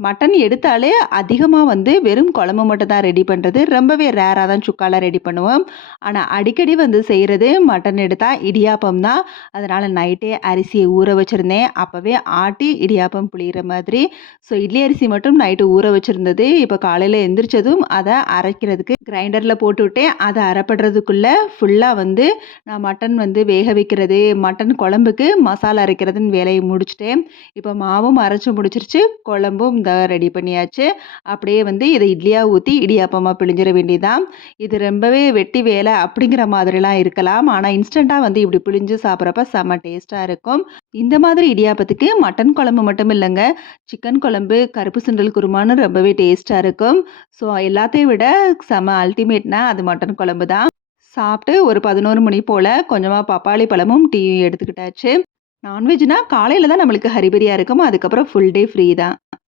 Mutton எடுத்தாலே அதிகமா வந்து வெறும் குழம்பு மட்டும் தான் ரெடி பண்றது. ரொம்பவே ரேரா தான் சுக்காலாம் ரெடி பண்ணுவோம். ஆனா, அடிக்கடி வந்து செய்றது மட்டன் எடுத்தா இடியாப்பம் தான். அதனால நைட்டே அரிசிய ஊற வச்சிருந்தேன். அப்பவே ஆட்டி இடியாப்பம் புழியிற மாதிரி. ஸோ இட்லி அரிசி மட்டும் நைட்டு ஊற வச்சிருந்தது. இப்ப காலையில எந்திரிச்சதும் அத அரைக்கிறதுக்கு கிரைண்டர்ல போட்டுவிட்டேன். அத அரைப்படுறதுக்குள்ள ஃபுல்லா வந்து நான் மட்டன் வந்து வேக வைக்கிறது, மட்டன் குழம்புக்கு மசாலா அரைக்கிறதுன்னு வேலைய முடிச்சுட்டேன். இப்ப மாவும் அரைச்சு முடிச்சிருச்சு. குழம்பும் ரெடி பண்ணியாச்சு. அப்படியே வந்து இத இட்லியா ஊத்தி இடியாப்பமா பிழிஞ்சிற வேண்டியதுதான். இது ரொம்பவே வெட்டி வேலை அப்படிங்கிற மாதிரிலாம் இருக்கலாம். ஆனா இன்ஸ்டன்ட்டா வந்து இப்படி பிழிஞ்சு சாப்பிடுறப்ப செம்ம டேஸ்ட்டா இருக்கும். இந்த மாதிரி இடியாப்பத்துக்கு மட்டன் குழம்பு மட்டும் இல்லங்க. சிக்கன் குழம்பு, கருப்பு சுண்டல் குருமான்னு ரொம்பவே டேஸ்ட்டா இருக்கும். ஸோ எல்லாத்தையும் விட செம்ம அல்டிமேட்னா அது மட்டன் குழம்பு தான். சாப்பிட்டு ஒரு 11 மணி போல கொஞ்சமா பப்பாளி பழமும், டீயும் எடுத்துக்கிட்டாச்சு. நான்வெஜ்னா காலையில தான் நம்மளுக்கு ஹரிபரியா இருக்கும். அதுக்கப்புறம் ஃபுல் டே ஃப்ரீ தான்.